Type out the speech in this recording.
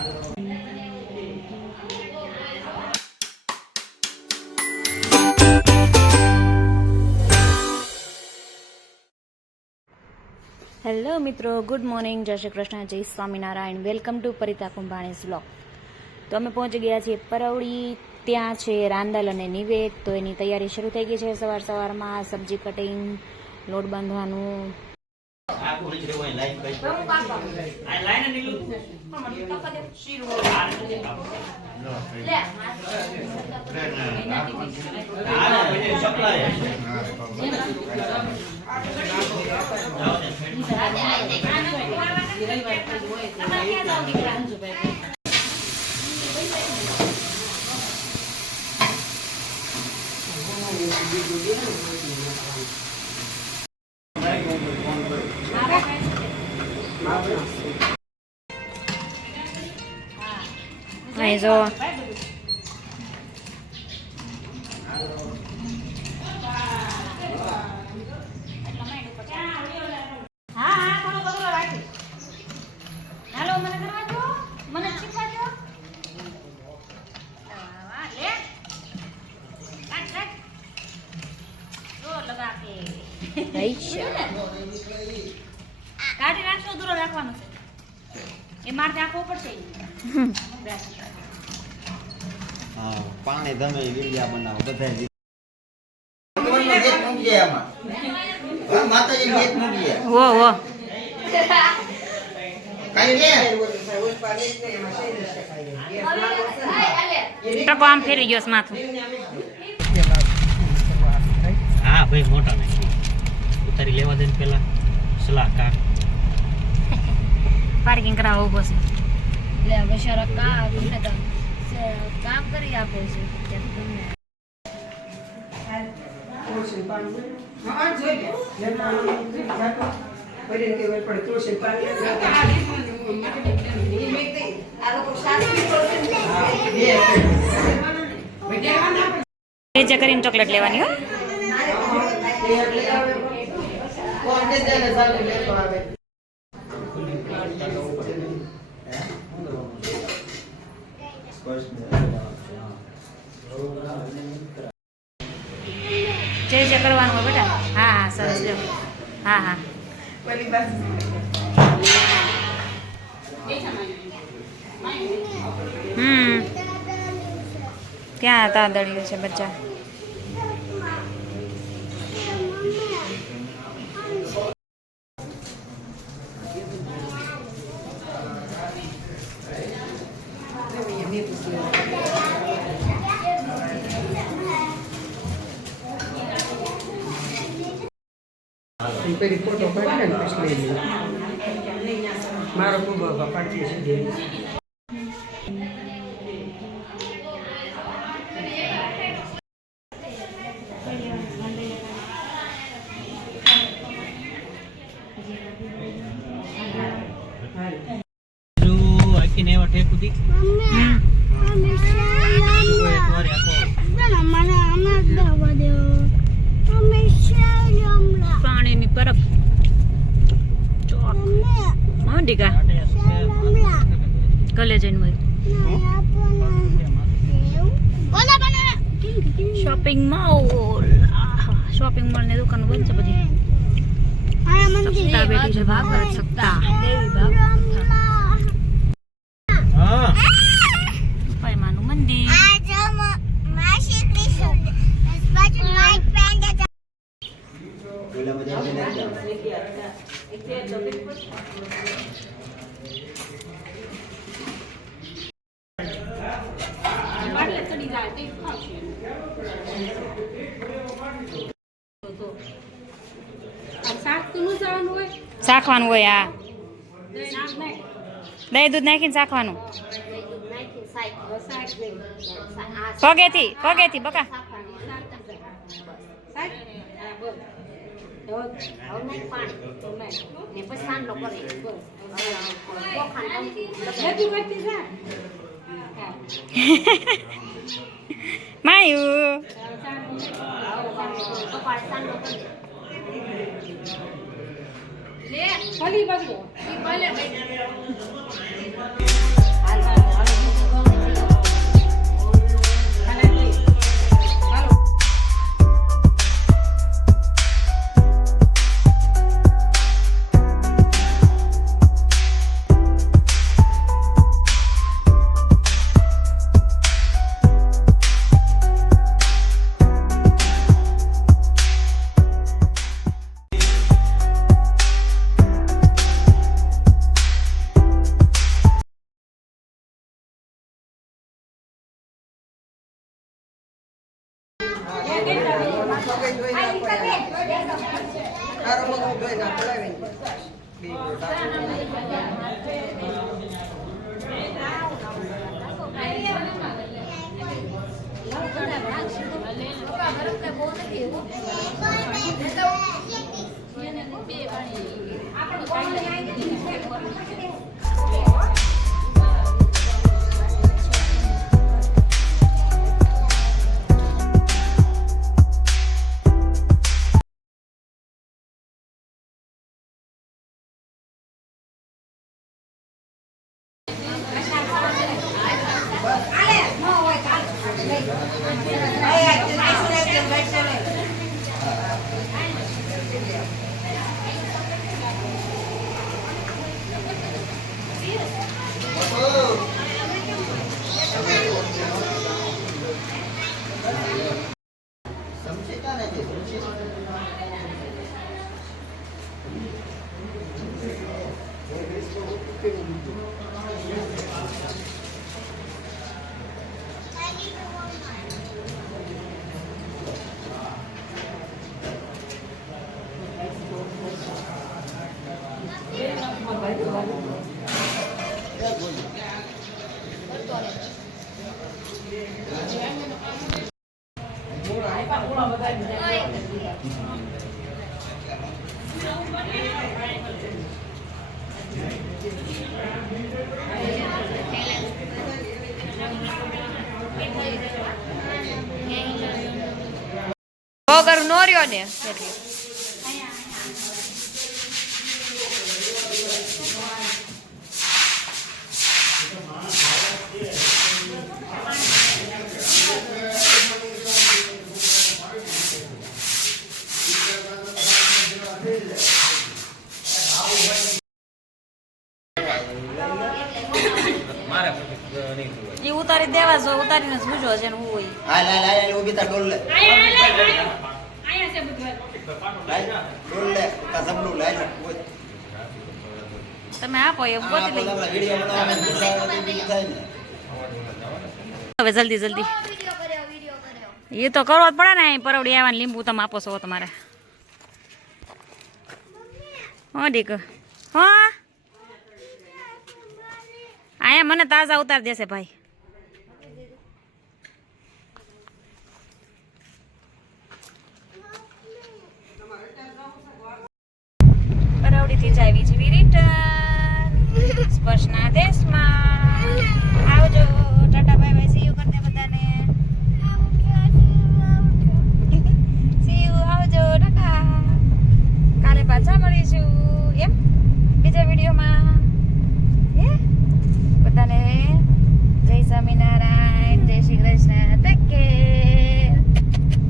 Hello મિત્રો, good morning, જય શ્રી કૃષ્ણ, જય Swaminarayan. Welcome to Parita Kumbhani's vlog. તો અમે પહોંચી ગયા છીએ પરવડી. ત્યાં છે રાંદલ અને નિવેદ. તો એની તૈયારી શરૂ થઈ ગઈ છે. સવારમાં સબ્જી કટિંગ, લોટ બાંધવાનું. અહીં જો કાઢી રાખશો, દૂરો રાખવાનો છે. એ મારે રાખવો પડશે. હા, પાણી તમે વીડિયા બનાવો બધા માતાજી ગીત મૂકીએ. વો વો ટકો આમ ફેરી ગયો છે માથું. હા ભાઈ, મોટા નહીં ઉતારી લેવા દે ને પેલા સલાહકાર પાર્કિંગ કરાવવા ઉભો છે. લે બિચારા કામ કરી આપે છે. કરીને ચોકલેટ લેવાની હો. જે કરવાનું હોય બેટા. હા હા, સરસ લ્યો. હા હા, ત્યાં તાદળ્યું છે બચ્ચા. પેલી ફોટો પાડી ને પછી લઈ લે. મારો ખૂબ પાડતી છે. આખી એવા ટેક સુધી પાણીની પરબ ચોક. હા ડીકા કલે જઈને શોપિંગ મોલ. શોપિંગ મોલ ની દુકાન બંધ છે બધી. સપ્તાહ બેઠી છે. ભાગવત સપ્તાહ. હા, પૈમાનું મંદિર. શાખવાનું હોય. હા, દહીં દૂધ નાખીને શાખવાનું. પગેથી બકા. માયું લે ખાલી બાજુ. મગજ ધોઈ નાખો તારો મગજ ધોઈ નાખો લાવીને વગર નો રહ્યો ને એટલે ઈ ઉતારી દેવા જો ઉતારીને સૂજો છે ને હું હોય હાલ હાલ હાલ ઊભી થા ડોલ લે અહીંયા છે બધું લાઈ ડોલ લે કા સબલું લાઈ તમે આપો એ ગોતી લઈ વિડિયો બનાવવાનો ગુસ્સા બી થાય ને હવે જલ્દી જલ્દી એ તો કરવો જ પડે ને અહીં પરવડી આવવાની લીંબુ તમે આપો છો તમારે હો ડીક હા આયા મને તાજા ઉતાર દેશે ભાઈ પરવડીથી જ આવી જેવી રિટર્ન સ્પર્શના દેશમાં